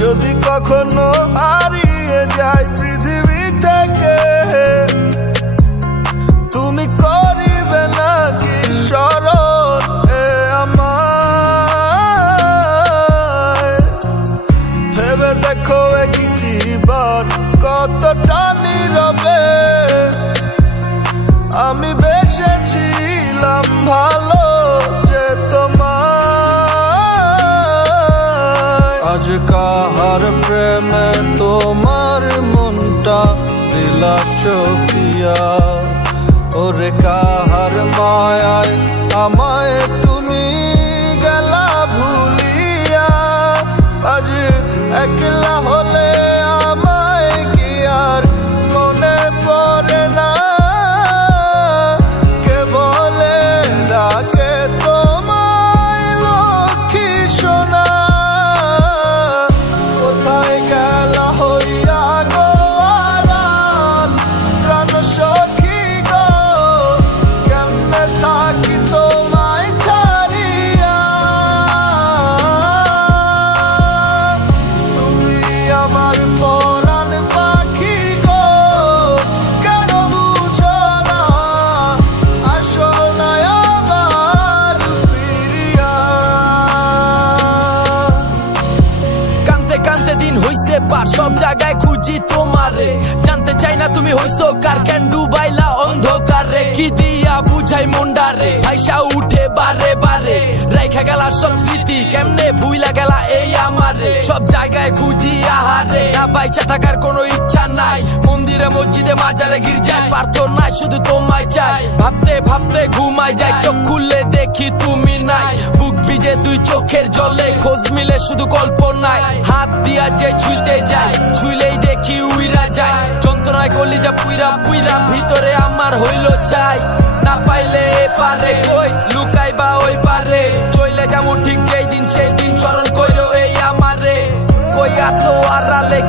যদি কখনো হারিয়ে যাই পৃথিবী থেকে, তুমি করিবে নাকি স্মরণ আমায়? ভেবে দেখো একটিবার কতটা নীরবে আমি বেসেছিলাম ভালো যে তোমায়। আজ কাহার প্রেমে তোমার মনটা দিলা সপিয়া, ওরে কাহার মায়ায় আমায় তুমি গেলা ভুলিয়া। আজ একলা হলে আমায় কি আর মনে পড়ে না? কে বলে ডাকে তোমায় লক্ষ্মী সোনা? কোথায় গেলা হইয়া গো আড়াল প্রাণ সখী গো, কেমনে থাকি তোমায় ছাড়িয়া? তুমি আমার পরাণ পাখি গো, কেন বুঝো না? আসো না আবার ফিরিয়া। কানতে কানতে দিন হইছে পার, সব জায়গায় খুঁজি তোমারে। জানতে চাই না তুমি হইছো কার, কেন ডুবাইলা অন্ধকারে? কি দিয়া বুঝাই মন্ডারে, ভাইসা উঠে বারে বারে। রাইখা গেলা সব স্মৃতি, কেমনে ভুইলা গেলা এই আমারে। সব জায়গায় খুঁজি আহারে, না বাইচা থাকার কোনো ইচ্ছা নাই। মন্দিরে মসজিদে মাজারে গির্জায় প্রার্থনায় শুধু তোমায় চাই। ভাবতে ভাবতে ঘুমাই যায়, চোখ খুললে দেখি তুমি নাই। বুক ভিজে দুই চোখের জলে, খোঁজ মিলে শুধু কল্পনায়। হাত দিয়া যে ছুঁইতে যায়, ছুঁইলেই দেখি উইরা যায়। যন্ত্রণায় কলিজা পুইরা পুইরা ভিতরে আমার হইল চাই। না পাইলে এপারে কই লুকাই বা ওই পারে, চইলে যাবো ঠিক যেই দিন সেই দিন স্মরণ কইরো এই আমারে। কই আসো আড়ালে